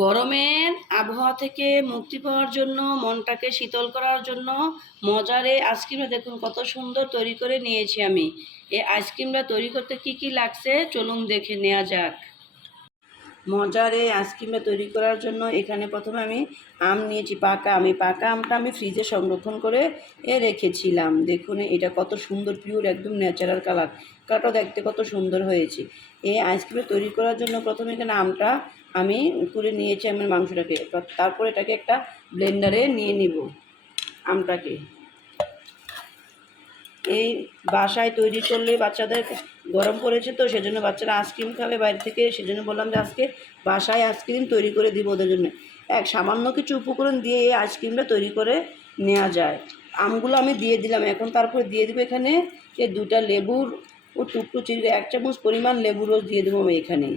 গরমের আবহাওয়া থেকে মুক্তি পাওয়ার জন্য, মনটাকে শীতল করার জন্য মজার এই আইসক্রিমটা দেখুন কত সুন্দর তৈরি করে নিয়েছি আমি। এই আইসক্রিমটা তৈরি করতে কি কি লাগছে চলুন দেখে নেওয়া যাক। মজার এই আইসক্রিমটা তৈরি করার জন্য এখানে প্রথমে আমি আম নিয়েছি, পাকা আমি পাকা আমটা আমি ফ্রিজে সংরক্ষণ করে রেখেছিলাম। দেখুন এটা কত সুন্দর পিওর একদম ন্যাচারাল কালারটা দেখতে কত সুন্দর হয়েছে। এই আইসক্রিম তৈরি করার জন্য প্রথমে এখানে আমটা আমি করে নিয়েছি আমার মাংসটাকে, তারপর এটাকে একটা ব্লেন্ডারে নিয়ে নিব আমটাকে। এই বাসায় তৈরি করলে বাচ্চাদের গরম পড়েছে তো সেজন্য বাচ্চারা আইসক্রিম খাবে বাইরে থেকে, সেজন্য বললাম যে আজকে বাসায় আইসক্রিম তৈরি করে দিব ওদের জন্য। সামান্য কিছু উপকরণ দিয়ে এই আইসক্রিমটা তৈরি করে নেওয়া যায়। আমগুলো আমি দিয়ে দিলাম, এখন তারপরে দিয়ে দেবো এখানে এই 2টা লেবুর ও টুকরো চিড়ে 1 চামচ পরিমাণ লেবু রস দিয়ে দেবো আমি এখানে।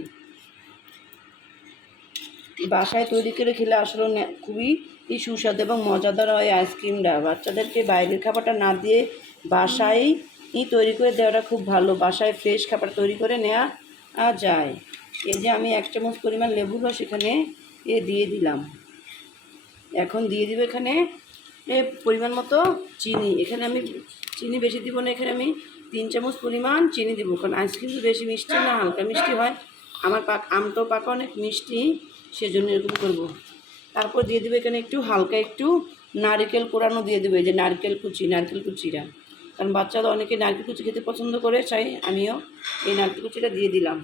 বাসায় তৈরি করে খেলে আসলে খুবই সুস্বাদু এবং মজাদার হয় আইসক্রিমটা। বাচ্চাদেরকে বাইরের খাবারটা না দিয়ে বাসায় তৈরি করে দেওয়াটা খুব ভালো। বাসায় ফ্রেশ খাবার তৈরি করে নেওয়া যায়। এই যে আমি 1 চামচ পরিমাণ লেবুর রস এখানে দিয়ে দিলাম। এখন দিয়ে দিব এখানে পরিমাণ মতো চিনি। এখানে আমি চিনি বেশি দিব না, এখানে আমি 3 চামচ পরিমাণ চিনি দিব, কারণ আইসক্রিম তো বেশি মিষ্টি না, হালকা মিষ্টি হয়। আমার আমটাও পাকা অনেক মিষ্টি, সেজন্য এরকম করব। তারপর দিয়ে দেবো এখানে একটু হালকা একটু নারকেল কোড়ানো দিয়ে দেবো, এই যে নারকেল কুচিটা, কারণ বাচ্চারা অনেকে নারকেল কুচি খেতে পছন্দ করে, চাই আমিও এই নারকেল কুচিটা দিয়ে দিলাম।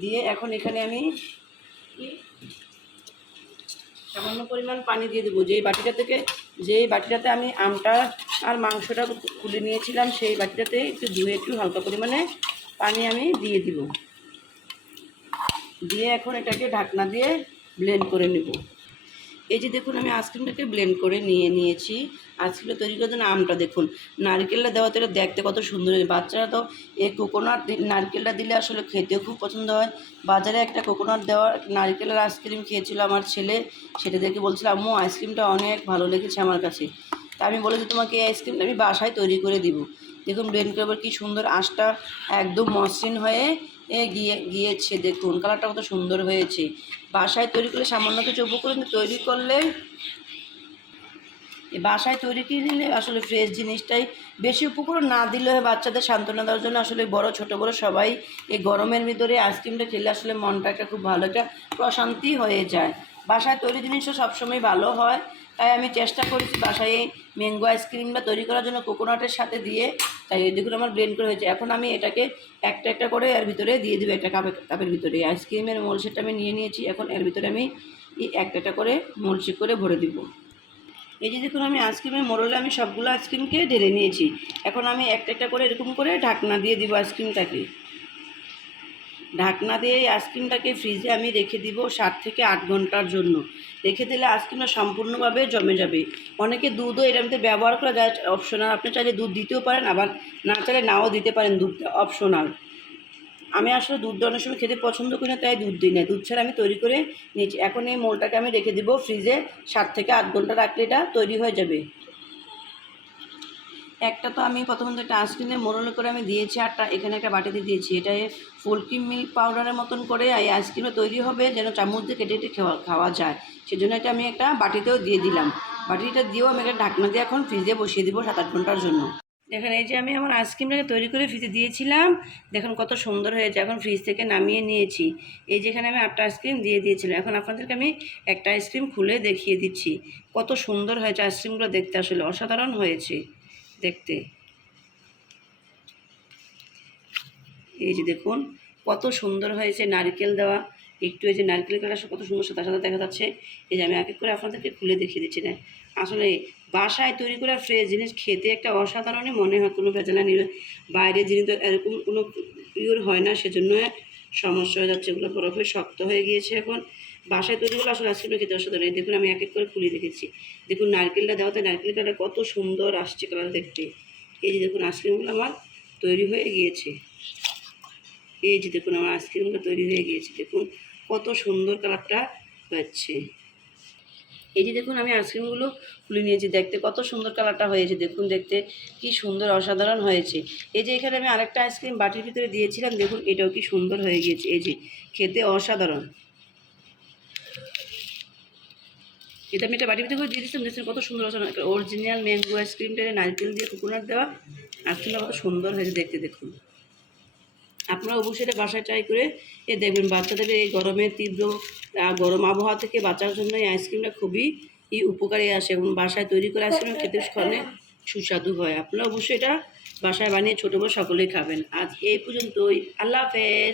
দিয়ে এখন এখানে আমি সামান্য পরিমাণ পানি দিয়ে দেবো। যেই বাটিটাতে আমি আমটা আর মাংসটা তুলে নিয়েছিলাম সেই বাটিটাতে একটু ধুয়ে একটু হালকা পরিমাণে পানি আমি দিয়ে দিব। দিয়ে এখন এটাকে ঢাকনা দিয়ে ব্লেন্ড করে নেব। এই যে দেখুন আমি আইসক্রিমটাকে ব্লেন্ড করে নিয়েছি। আইসক্রিমটা তৈরি করার জন্য আমটা দেখুন নারকেলটা দেওয়াতে এটা দেখতে কত সুন্দর হয়। বাচ্চারা তো এই কোকোনাট নারকেলটা দিলে আসলে খেতেও খুব পছন্দ হয়। বাজারে একটা কোকোনাট দেওয়া নারকেলের আইসক্রিম খেয়েছিল আমার ছেলে, সেটা দেখে বলছিল আম্মু আইসক্রিমটা অনেক ভালো লেগেছে আমার কাছে। তা আমি বলেছি তোমাকে এই আইসক্রিমটা আমি বাসায় তৈরি করে দিব। দেখুন ব্লেন্ড করবার কি সুন্দর আঁশটা একদম মসৃণ হয়ে গিয়েছে। দেখুন কালারটা কত সুন্দর হয়েছে। বাসায় তৈরি করলে সামান্য কিছু উপকরণ তৈরি করলে বাসায় তৈরি কিনলে আসলে ফ্রেশ জিনিসটাই, বেশি উপকরণ না দিলে বাচ্চাদের সান্ত্বনা দেওয়ার জন্য আসলে বড় ছোট বড় সবাই এই গরমের ভিতরে আইসক্রিমটা খেলে আসলে মনটা একটা খুব ভালো একটা প্রশান্তি হয়ে যায়। বাসায় তৈরি জিনিসও সবসময় ভালো হয়, তাই আমি চেষ্টা করেছি বাসায় এই ম্যাঙ্গো আইসক্রিমটা তৈরি করার জন্য কোকোনাটের সাথে দিয়ে। তাই দেখুন আমার ব্লেন্ড করে হয়েছে। এখন আমি এটাকে একটা একটা করে এর ভিতরে দিয়ে দেবো, একটা কাপের ভিতরে আইসক্রিমের মোলশেটটা আমি নিয়ে নিয়েছি। এখন এর ভিতরে আমি একটা একটা করে মোলশেট করে ভরে দিব। এই যে দেখুন আমি আইসক্রিমের মোড়লে আমি সবগুলো আইসক্রিমকে ঢেলে নিয়েছি। এখন আমি একটা একটা করে এরকম করে ঢাকনা দিয়ে দিব আইসক্রিমটাকে। ঢাকনা দিয়ে এই আইসক্রিমটাকে ফ্রিজে আমি রেখে দিব 7 থেকে 8 ঘন্টার জন্য। রেখে দিলে আইসক্রিমটা সম্পূর্ণভাবে জমে যাবে। অনেকে দুধও এটাতে ব্যবহার করা যায়, অপশনাল। আপনি চাইলে দুধ দিতেও পারেন, আবার না চাইলে নাও দিতে পারেন, দুধটা অপশনাল। আমি আসলে দুধটা অনেক সময় খেতে পছন্দ করি না, তাই দুধ দিই না। দুধ ছাড়া আমি তৈরি করে নিয়েছি। এখন এই মোলটাকে আমি রেখে দিব ফ্রিজে 7 থেকে 8 ঘন্টা রাখলে এটা তৈরি হয়ে যাবে। একটা তো আমি প্রথমত একটা আইসক্রিমের মোড়লে করে আমি দিয়েছি, আরটা এখানে একটা বাটিতে দিয়েছি। এটা ফুল ক্রিম মিল্ক পাউডারের মতন করে এই আইসক্রিমটা তৈরি হবে, যেন চামচ দিয়ে কেটে কেটে খাওয়া যায়। সেজন্য এটা আমি একটা বাটিতেও দিয়ে দিলাম। বাটিটা দিয়েও আমি একটা ঢাকনা দিয়ে এখন ফ্রিজে বসিয়ে দিব 7-8 ঘন্টার জন্য। দেখেন এই যে আমি আমার আইসক্রিমটাকে তৈরি করে ফ্রিজে দিয়েছিলাম, দেখুন কত সুন্দর হয়েছে। এখন ফ্রিজ থেকে নামিয়ে নিয়েছি। এই যেখানে আমি 8টা আইসক্রিম দিয়ে দিয়েছিলাম, এখন আপনাদেরকে আমি একটা আইসক্রিম খুলে দেখিয়ে দিচ্ছি। কত সুন্দর হয়েছে আইসক্রিমগুলো, দেখতে আসলে অসাধারণ হয়েছে দেখতে। এই যে দেখুন কত সুন্দর হয়েছে, নারকেল দেওয়া একটু, এই যে নারকেল কালার কত সুন্দর সাদা সাদা দেখা যাচ্ছে। এই যে আমি এক এক করে আপনাদেরকে খুলে দেখিয়ে দিচ্ছি। না আসলে বাসায় তৈরি করা ফ্রেশ জিনিস খেতে একটা অসাধারণই মনে হয়, কোনো ভেজাল নেই। বাইরের জিনিস তো এরকম কোনো পিওর হয় না, সেজন্য সমস্যা হয়ে যাচ্ছে। এগুলো বরফে শক্ত হয়ে গিয়েছে। এখন বাসায় তৈরিগুলো আসলে আইসক্রিমটা খেতে অসাধারণ। দেখুন আমি এক এক করে খুলে দেখেছি। দেখুন নারকেলটা দেওয়াতে নারকেল কালার কত সুন্দর আসছে কালার দেখতে। এই যে দেখুন আইসক্রিমগুলো আমার তৈরি হয়ে গিয়েছে। এই যে দেখুন আমার আইসক্রিমগুলো তৈরি হয়ে গিয়েছে। দেখুন কত সুন্দর কালারটা হচ্ছে। এই যে দেখুন আমি আইসক্রিমগুলো খুলে নিয়েছি, দেখতে কত সুন্দর কালারটা হয়েছে। দেখুন দেখতে কি সুন্দর, অসাধারণ হয়েছে। এই যে এখানে আমি আরেকটা আইসক্রিম বাটির ভিতরে দিয়েছিলাম, দেখুন এটাও কি সুন্দর হয়ে গিয়েছে। এই যে খেতে অসাধারণ। এটা আমি একটা বাটির ভিতরে করে দিয়ে দিচ্ছিলাম, দেখছেন কত সুন্দর আছে, অরিজিনাল ম্যাঙ্গো আইসক্রিমটা নারকেল দিয়ে কোকোনাট দেওয়া আইসক্রিমটা কত সুন্দর হয়েছে দেখতে। দেখুন আপনারা অবশ্যই এটা বাসায় ট্রাই করে দেখবেন। বাচ্চাদের এই গরমের তীব্র গরম আবহাওয়া থেকে বাঁচার জন্য এই আইসক্রিমটা খুবই উপকারী আসে এবং বাসায় তৈরি করে আইসক্রিম খেতে অনেক সুস্বাদু হয়। আপনারা অবশ্যই এটা বাসায় বানিয়ে ছোটো বড় সকলেই খাবেন। আজ এই পর্যন্তই, আল্লাহ হাফেজ।